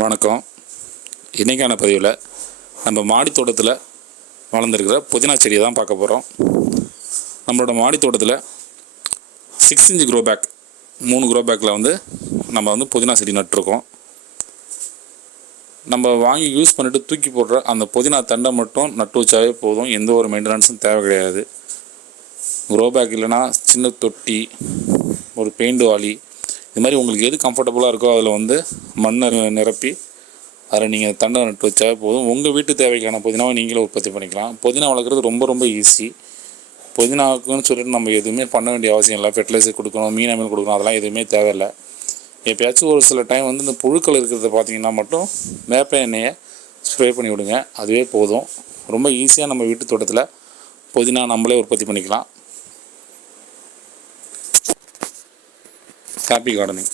வணக்கம். இன்றைக்கான பதிவில் நம்ம மாடி தோட்டத்தில் வளர்ந்துருக்கிற புதினா செடியை தான் பார்க்க போகிறோம். நம்மளோட மாடி தோட்டத்தில் 6 இன்ச் க்ரோ பேக் 3 க்ரோ பேக்கில் நம்ம புதினா செடி நட்டுருக்கோம். நம்ம வாங்கி யூஸ் பண்ணிவிட்டு தூக்கி போடுற அந்த புதினா தண்டை மட்டும் நட்டு வச்சாவே போதும். எந்த ஒரு மெயின்டெனன்ஸும் தேவை கிடையாது. க்ரோ பேக் இல்லைனா சின்ன தொட்டி, ஒரு பெயிண்ட் வாளி, இது மாதிரி உங்களுக்கு எது கம்ஃபர்டபுளாக இருக்கோ அதில் மண்ணை நிரப்பி அதில் நீங்கள் தண்டை நட்டு வச்சாவே போதும். உங்கள் வீட்டு தேவைக்கான புதினாவை நீங்களே உற்பத்தி பண்ணிக்கலாம். புதினா வளர்க்குறது ரொம்ப ஈஸி. புதினாவுக்குன்னு சொல்லிட்டு நம்ம எதுவுமே பண்ண வேண்டிய அவசியம் இல்லை. ஃபெர்டிலைசர் கொடுக்கணும், மீன் அமில் கொடுக்கணும், அதெல்லாம் எதுவுமே தேவையில்லை. எப்போயாச்சும் ஒரு சில டைம் இந்த புழுக்கள் இருக்கிறத பார்த்தீங்கன்னா மட்டும் வேப்ப எண்ணெயை ஸ்ப்ரே பண்ணி விடுங்க, அதுவே போதும். ரொம்ப ஈஸியாக நம்ம வீட்டு தோட்டத்தில் புதினா நம்மளே உற்பத்தி பண்ணிக்கலாம். Happy gardening.